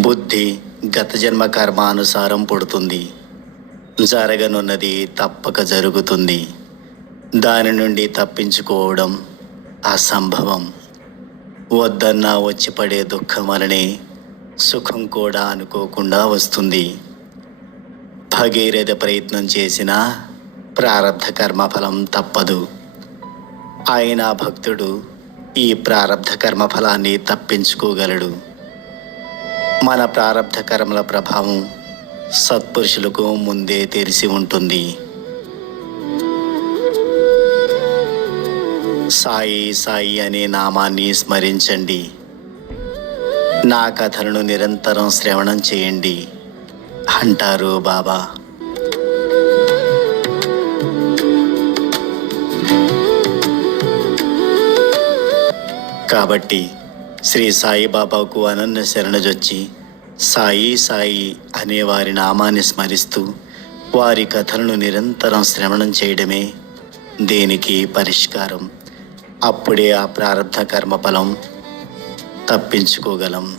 బుద్ధి గత జన్మ కర్మానుసారం పుడుతుంది. జరగనున్నది తప్పక జరుగుతుంది. దాని నుండి తప్పించుకోవడం అసంభవం. వద్దన్నా వచ్చి పడే దుఃఖం వలనే సుఖం కూడా అనుకోకుండా వస్తుంది. భగీరథ ప్రయత్నం చేసినా ప్రారబ్ధ కర్మఫలం తప్పదు. అయినా భక్తుడు ఈ ప్రారబ్ధ కర్మఫలాన్ని తప్పించుకోగలడు. మన ప్రారబ్ధ కర్మల ప్రభావం సత్పురుషులకు ముందే తెలిసి ఉంటుంది. సాయి సాయి అనే నామాన్ని స్మరించండి. నా కథలను నిరంతరం శ్రవణం చేయండి అంటారు బాబా. కాబట్టి శ్రీ సాయిబాబాకు అనన్య శరణజొచ్చి సాయి సాయి అనే వారి నామాన్ని స్మరిస్తూ వారి కథలను నిరంతరం శ్రవణం చేయడమే దేనికి పరిష్కారం. అప్పుడే ఆ ప్రారబ్ధ కర్మఫలం తప్పించుకోగలం.